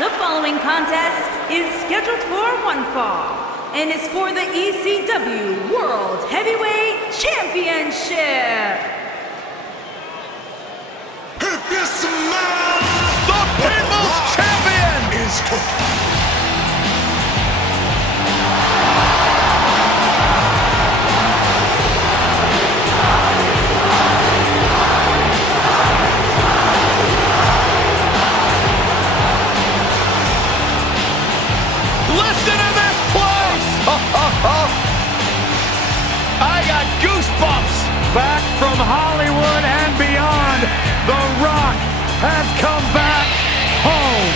The following contest is scheduled for one fall and is for the ECW World Heavyweight Championship. The People's Champion is cooking. Listen to this place! I got goosebumps! Back from Hollywood and beyond, The Rock has come back home.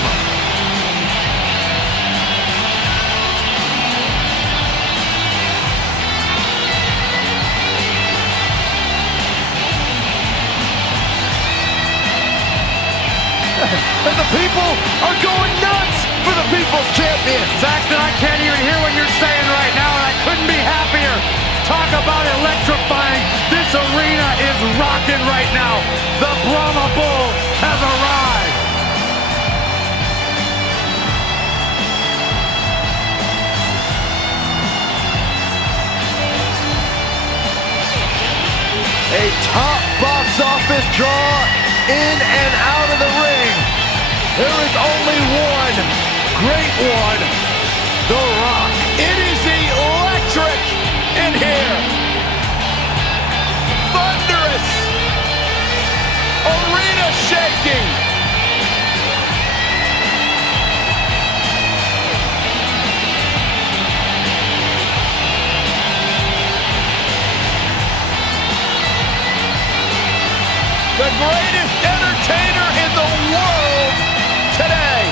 And the people are going nuts for the People's Champion. Saxton, I can't even hear what you're saying right now, and I couldn't be happier. Talk about electrifying. This arena is rocking right now. The Brahma Bull has arrived. A top box office draw in and out of the ring. There is only one great one, The Rock. It is electric in here. Thunderous. Arena shaking. The greatest entertainer in the world today.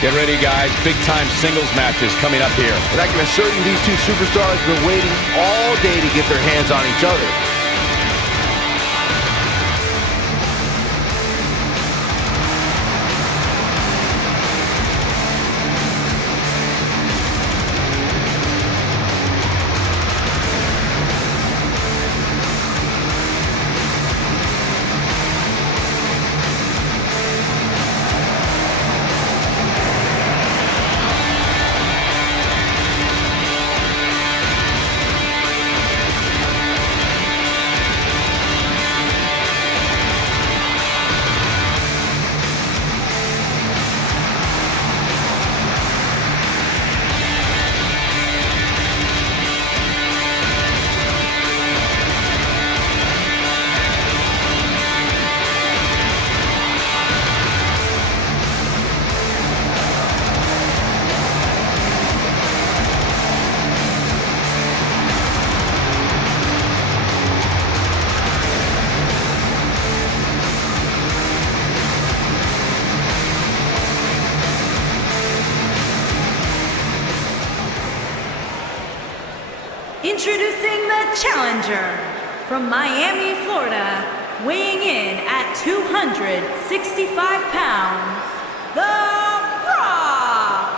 Get ready, guys. Big-time singles matches coming up here. And I can assure you these two superstars have been waiting all day to get their hands on each other. Introducing the challenger from Miami, Florida, weighing in at 265 pounds, The Rock!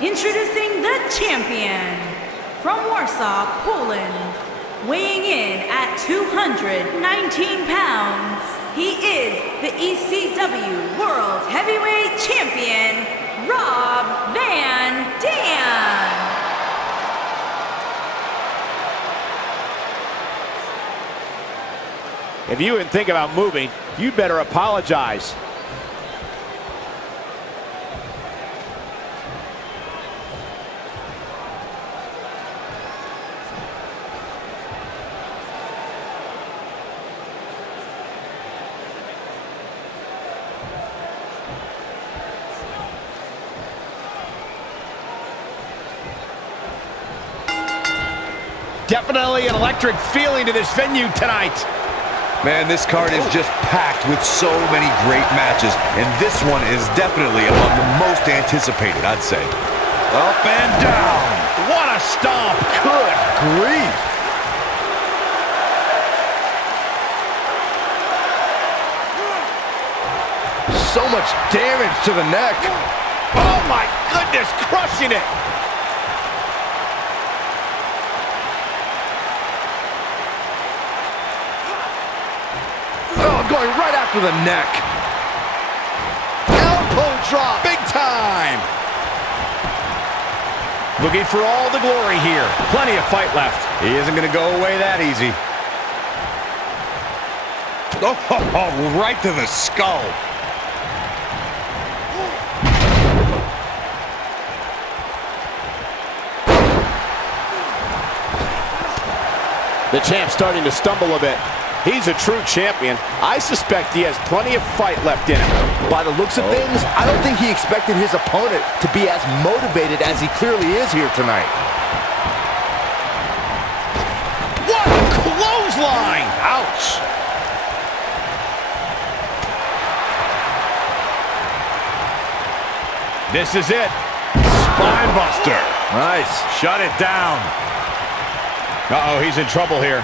Introducing the champion from Warsaw, Poland, weighing in at 219 pounds, he is the ECW World Heavyweight Champion, Rob Van Dam. If you didn't think about moving, you'd better apologize. Definitely an electric feeling to this venue tonight. Man, this card is just packed with so many great matches, and this one is definitely among the most anticipated, I'd say. Up and down. What a stomp. Good grief. So much damage to the neck. Oh my goodness, crushing it. Oh, going right after the neck. Elbow drop. Big time. Looking for all the glory here. Plenty of fight left. He isn't going to go away that easy. Oh, right to the skull. The champ's starting to stumble a bit. He's a true champion. I suspect he has plenty of fight left in him. By the looks of things, I don't think he expected his opponent to be as motivated as he clearly is here tonight. What a clothesline! Ouch. This is it. Spine buster. Nice. Shut it down. Uh-oh, he's in trouble here.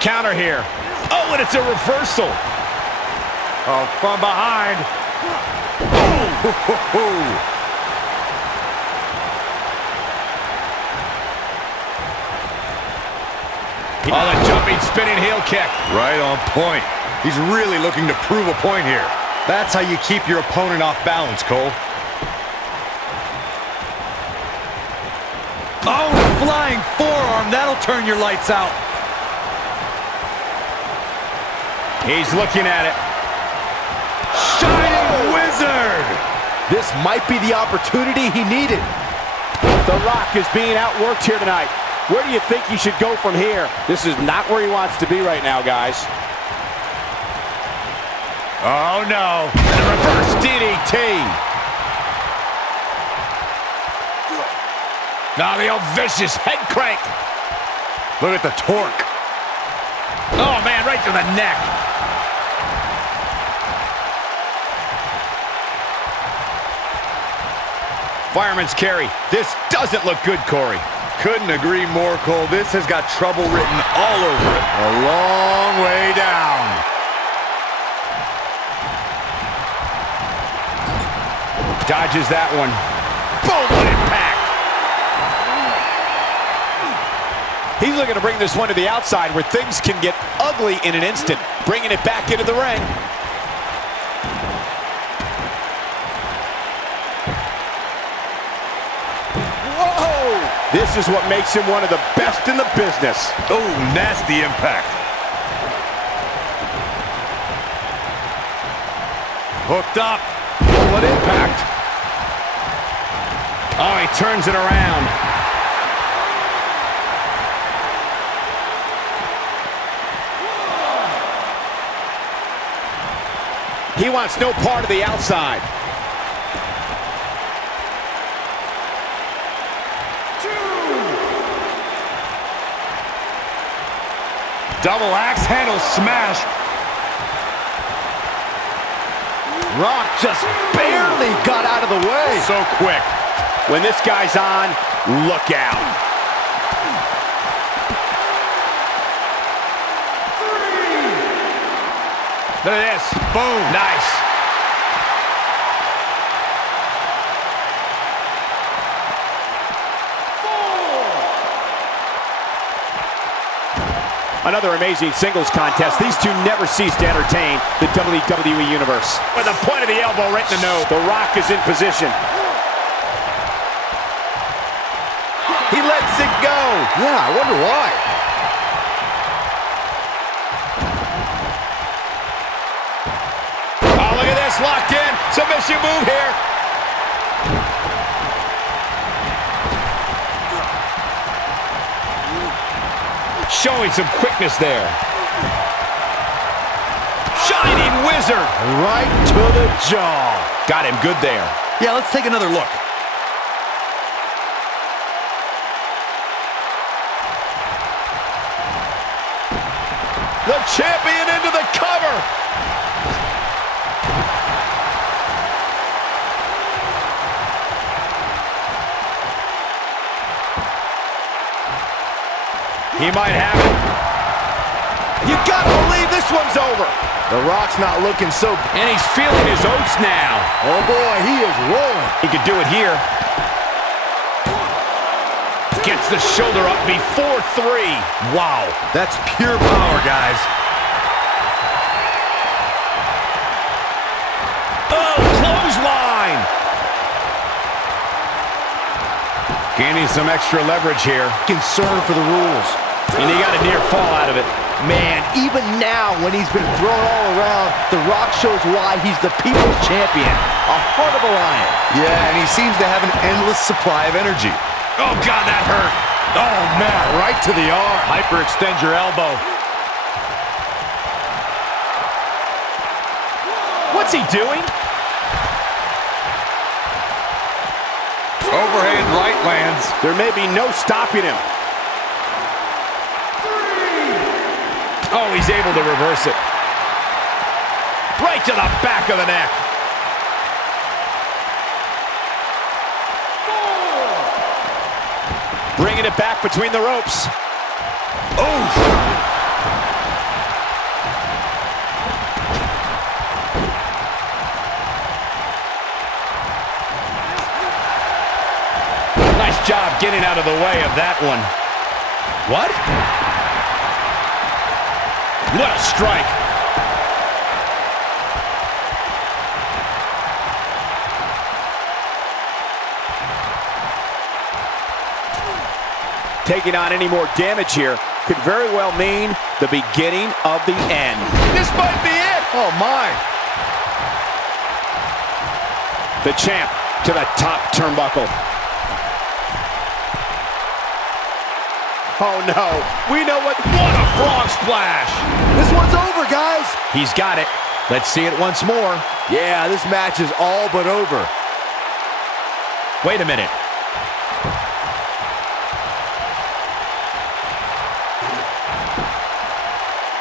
Counter here. Oh, and it's a reversal. Oh, from behind. Oh, the jumping, spinning heel kick. Right on point. He's really looking to prove a point here. That's how you keep your opponent off balance, Cole. Oh, flying forearm. That'll turn your lights out. He's looking at it. Shining Wizard! This might be the opportunity he needed. The Rock is being outworked here tonight. Where do you think he should go from here? This is not where he wants to be right now, guys. Oh, no. And a reverse DDT. Now the old vicious head crank. Look at the torque. Oh, man, right to the neck. Fireman's carry. This doesn't look good, Corey. Couldn't agree more, Cole. This has got trouble written all over it. A long way down. Dodges that one. Boom, what impact. He's looking to bring this one to the outside where things can get ugly in an instant. Bringing it back into the ring. This is what makes him one of the best in the business. Oh, nasty impact. Hooked up. Oh, what impact. Oh, he turns it around. He wants no part of the outside. Double axe handle smash. Rock just barely got out of the way. So quick. When this guy's on, look out. Look at this. Boom. Nice. Another amazing singles contest. These two never cease to entertain the WWE Universe. With the point of the elbow right in the nose. The Rock is in position. He lets it go. Yeah, I wonder why. Oh, look at this, locked in. Submission move here. Showing some quickness there. Shining Wizard. Right to the jaw. Got him good there. Yeah, let's take another look. The champion into the cover. He might have it. You gotta believe this one's over. The Rock's not looking so... And he's feeling his oats now. Oh boy, he is rolling. He could do it here. Gets the shoulder up before 3. Wow, that's pure power, guys. Oh, clothesline. Gaining some extra leverage here. Concerned for the rules. And he got a near fall out of it. Man, even now when he's been thrown all around, The Rock shows why he's the people's champion. A heart of a lion. Yeah, and he seems to have an endless supply of energy. Oh, God, that hurt. Oh, man, right to the arm. Hyperextend your elbow. What's he doing? Overhand right lands. There may be no stopping him. Oh, he's able to reverse it. Right to the back of the neck. 4. Bringing it back between the ropes. Oh! Nice job getting out of the way of that one. What? What a strike. Taking on any more damage here could very well mean the beginning of the end. This might be it. Oh, my. The champ to the top turnbuckle. Oh, no. We know what a frog splash. This one's over, guys. He's got it. Let's see it once more. Yeah, this match is all but over. Wait a minute.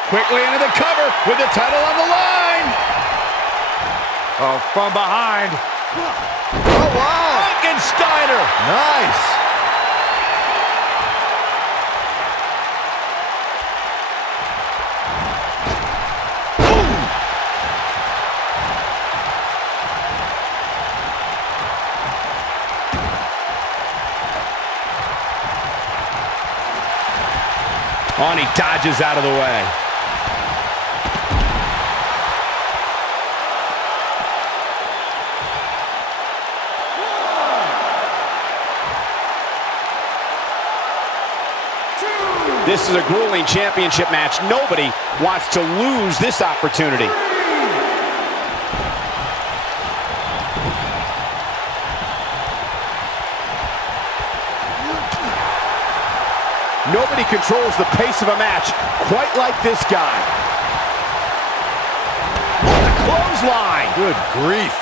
Quickly into the cover with the title on the line. Oh, from behind. Oh, wow. Frankensteiner. Nice. Oh, and he dodges out of the way. This is a grueling championship match. Nobody wants to lose this opportunity. Nobody controls the pace of a match quite like this guy. What a clothesline! Good grief.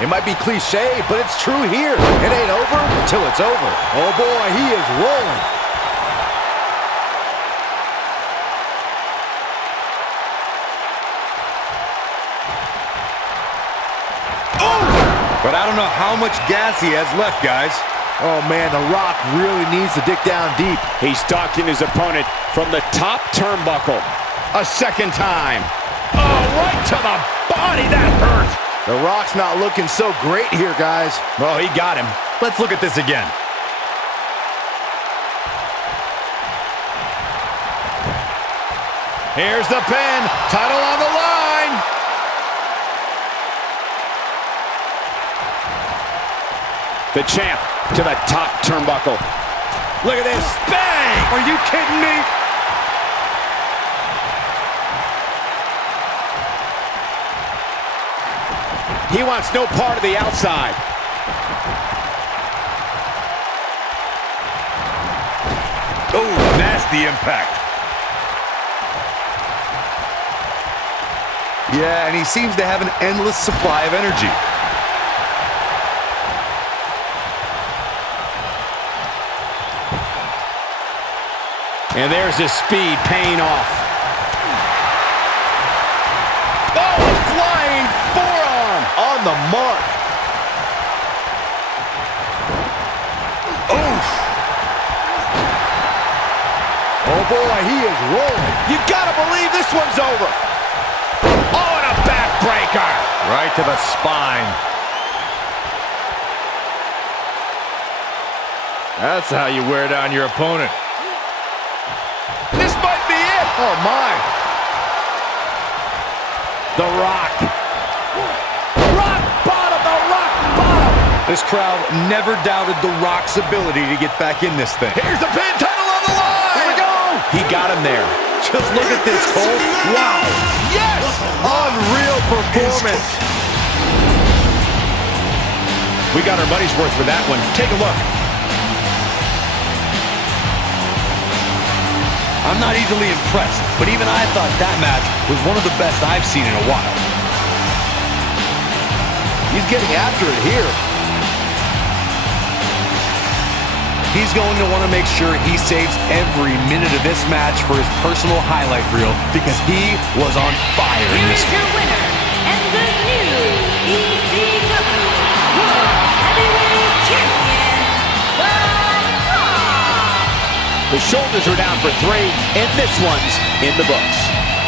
It might be cliche, but it's true here. It ain't over till it's over. Oh boy, he is rolling. But I don't know how much gas he has left, guys. Oh man, The Rock really needs to dig down deep. He's stalking his opponent from the top turnbuckle. A second time. Oh, right to the body. That hurt. The Rock's not looking so great here, guys. Oh, he got him. Let's look at this again. Here's the pin. Title on the line. The champ to the top turnbuckle. Look at this. Bang! Are you kidding me? He wants no part of the outside. Oh, nasty impact. Yeah, and he seems to have an endless supply of energy. And there's his speed paying off. Oh, a flying forearm On the mark. Oof. Oh boy, he is rolling. You gotta believe this one's over. Oh, and a backbreaker. Right to the spine. That's how you wear down your opponent. This might be it. Oh my. The Rock. Rock bottom, the Rock bottom. This crowd never doubted The Rock's ability to get back in this thing. Here's the pin. Title on the line. Here we go. He got him there. Just look at this, Cole. Wow. Yes. Unreal performance. We got our money's worth for that one. Take a look. I'm not easily impressed, but even I thought that match was one of the best I've seen in a while. He's getting after it here. He's going to want to make sure he saves every minute of this match for his personal highlight reel because he was on fire in Here this is your winner and the new ECW World Heavyweight Champion, The Rock. The shoulders are down for 3, and this one's in the books.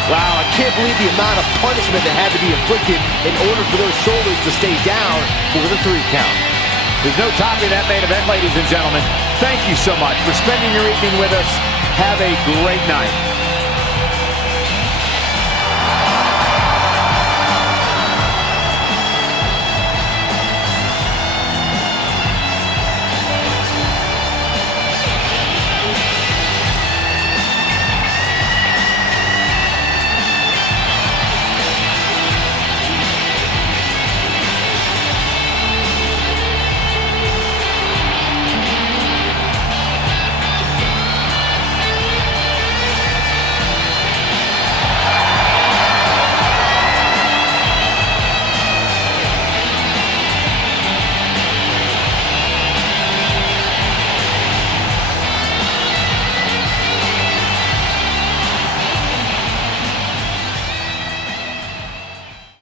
Wow, I can't believe the amount of punishment that had to be inflicted in order for those shoulders to stay down for the 3 count. There's no topping that main event, ladies and gentlemen. Thank you so much for spending your evening with us. Have a great night.